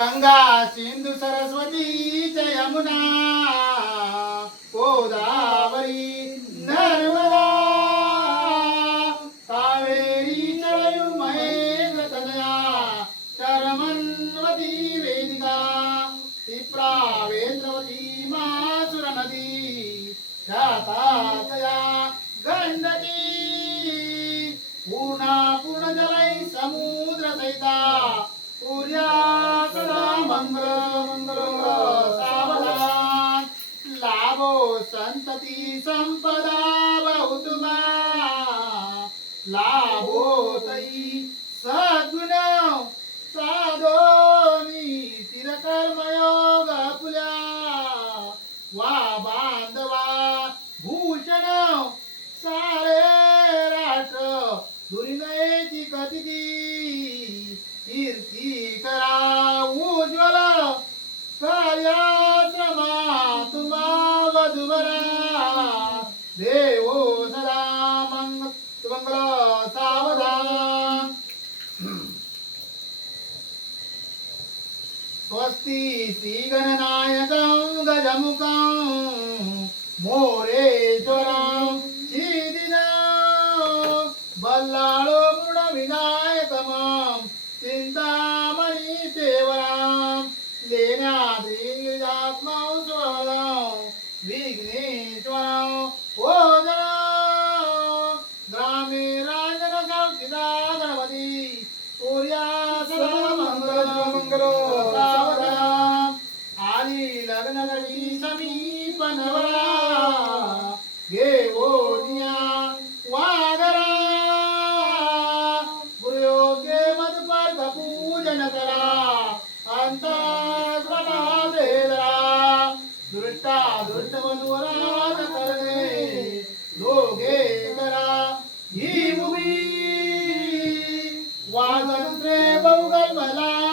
गंगा सिंधु सरस्वती च यमुना गोदावरी नर्मदा कावेरी चरयुमहेन्द्र तनया चरमन्वती वेदिका विप्रावेन्द्रवती मासुर नदी ख्यातातया गंडकी पूर्णा पूर्णजलै समुद्र सहिता सूर्या सदा मंगल मंगल सावधान लाभो संतती संपदा बहुतमा लाभो तई सद्गुण साधोनी तिरकर्मयोग फुल्या वा बांधवा भूषण सारे राष्ट्र दुरिनयची कथिती कीर्ती करा उज्ज्वल कार्याश्रमा तुम्हा वधुवरा देवो सदा मंगल सावधान स्वस्ति श्री गणनायकं गजमुखं मोरेश्वरं श्रीदिनं बल्लाळो मृडविनायकमं चिंतामणि देवराम लेण्याद्रिजात्मौ स्वरं विघ्नेश्वरं ओदरं ग्रामे राजनसौखिदा गणपती सूर्या सदा मंगलो सावधान आली लग्नगडी समीपनवरा घेवो निया वागरा गुरुयोगे मधुपर्क पूजन करा अंतर्प्रभादेरा दृष्टा दृष्ट मधुरात करणे लोगे करा ही भूमी वागंत्रे बहुगल मला